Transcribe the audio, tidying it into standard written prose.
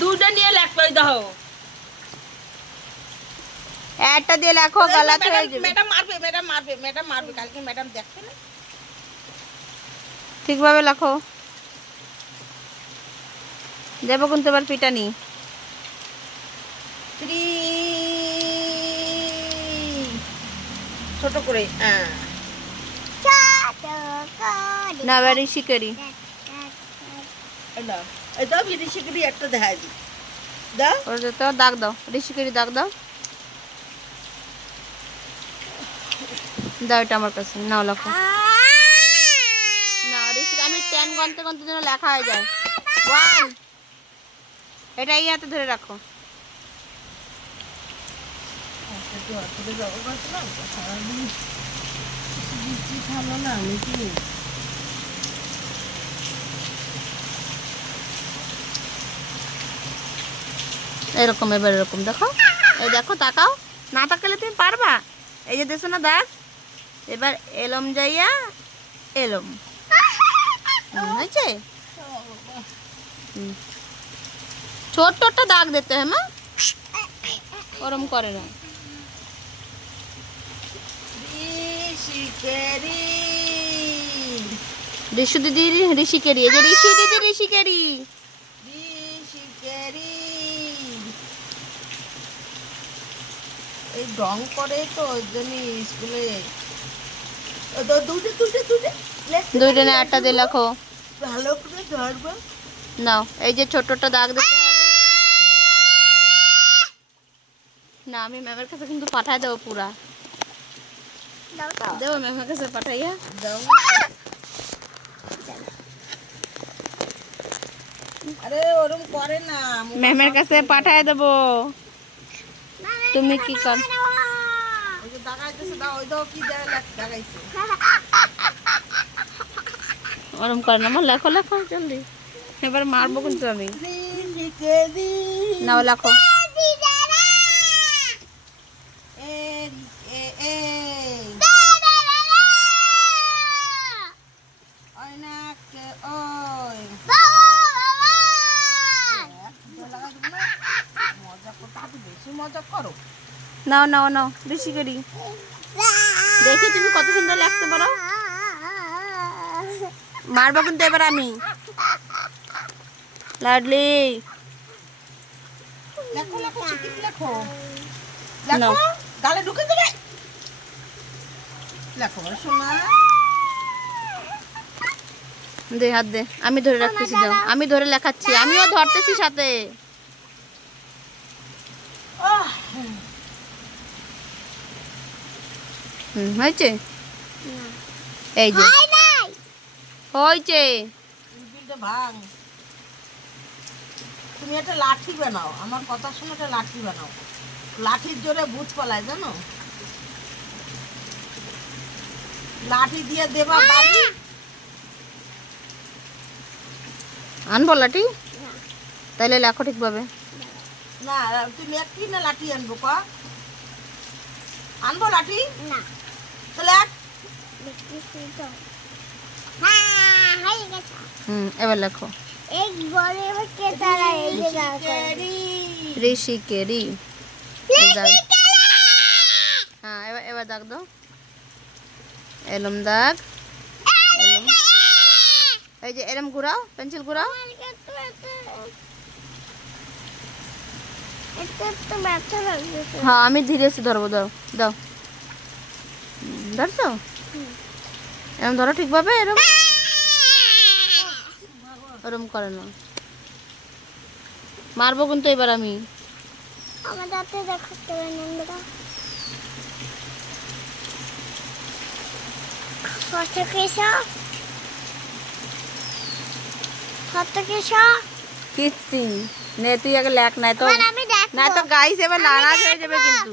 দুটো নিয়ে লেখো দাও। একটা দিয়ে লেখো গলাতে হয়ে যাবে। ম্যাডাম মারবে, ম্যাডাম মারবে, ম্যাডাম মারবে, কালকে ম্যাডাম দেখবে না। ঠিকভাবে লেখো, দেবো কিন্তু এবার পিটানি। ছোট করে না এবার ঋষি করি। দাও ঋষি করি একটা দেখা দি দাও। ওটা তো দাগ দাও, ঋষি করি দাগ দাও। দাও এটা আমার কাছে, নাও লেখো। না ঋষি আমি 10 গন্তে গন্তে যেন লেখা হয়ে যায়। 1 এটা এই হাতে ধরে রাখো। এরকম এবার এরকম দেখো, এই দেখো তাকাও, না তাকালে তুমি পারবা। এই যে দেখছো না দাগ, এবার এলম যাইয়া এলম হয়েছে। ছোট্টটা দাগ দিতে হয় মা, ওরম করে না। ঋষু দিদি ঋষিকেরি, এই যে ঋষি দিদি ঋষিকেরি। এই রং করে তো ওই জন্য স্কুলে দুইটা না একটা দিয়ে লেখো। ভালো করে ধরবো। নাও এই যে ছোট্টটা দাগ দিতে হবে না। আমি ম্যামের কাছে কিন্তু পাঠায় দেবো পুরা, দেবো ম্যামের কাছে পাঠাইয়া দাও। আরে ওরম করে না, ম্যামের কাছে পাঠায় দেবো। তুমি কি কর ওই যে দাগাইতেছে, দাও ওই দাও কি দাগাইছে। ওরম করে না, আমার লেখো লেখো জলদি, এবার মারবো কিন্তু আমি। নাও লেখো। মজা করো। নাও নাও নাও বেশি করি, দেখি তুমি কত সুন্দর লিখতে পারো। মারবো কিন্তু এবার আমি। লাডলি লেখো লেখো চিঠি লেখো, লেখো গালে ঢুকে দেবে। লেখো শোনা, দে হাত দে, আমি ধরে রাখতেছি, দাও আমি ধরে লেখাচ্ছি, আমিও ধরতেছি সাথে। হয়েছে, এই যে হয়েছে। ভাঙ, তুমি একটা লাঠি বানাও, আমার কথা শুনে একটা লাঠি বানাও। লাঠির জোরে ভূত পালায় জানো, লাঠি দিয়ে দেবা বাড়ি। আনবো লাঠি, তাইলে লেখো ঠিকভাবে। না তুমি একটি না লাঠি আনবো ক, আনবো লাঠি না তাহলে এবার লেখো। ঋষিকেরি, হ্যাঁ এবার এবার দাগ দাও, এলম দাগ এলম। এই যে এরম ঘুরাও, পেন্সিল ঘুরাও। হ্যাঁ আমি ধীরে এসে ধরবো, দাও দাও, ধরছো এরম ধরো ঠিকভাবে, এরম ওরম করে না। মারবো কিন্তু এবার আমি। আমার দাঁতে দেখো কেমন নোংরা। কিচ্ছি নে, তুই আগে লেখ, নাই তো না তো গাইস এবার নারাজ হয়ে যাবে কিন্তু।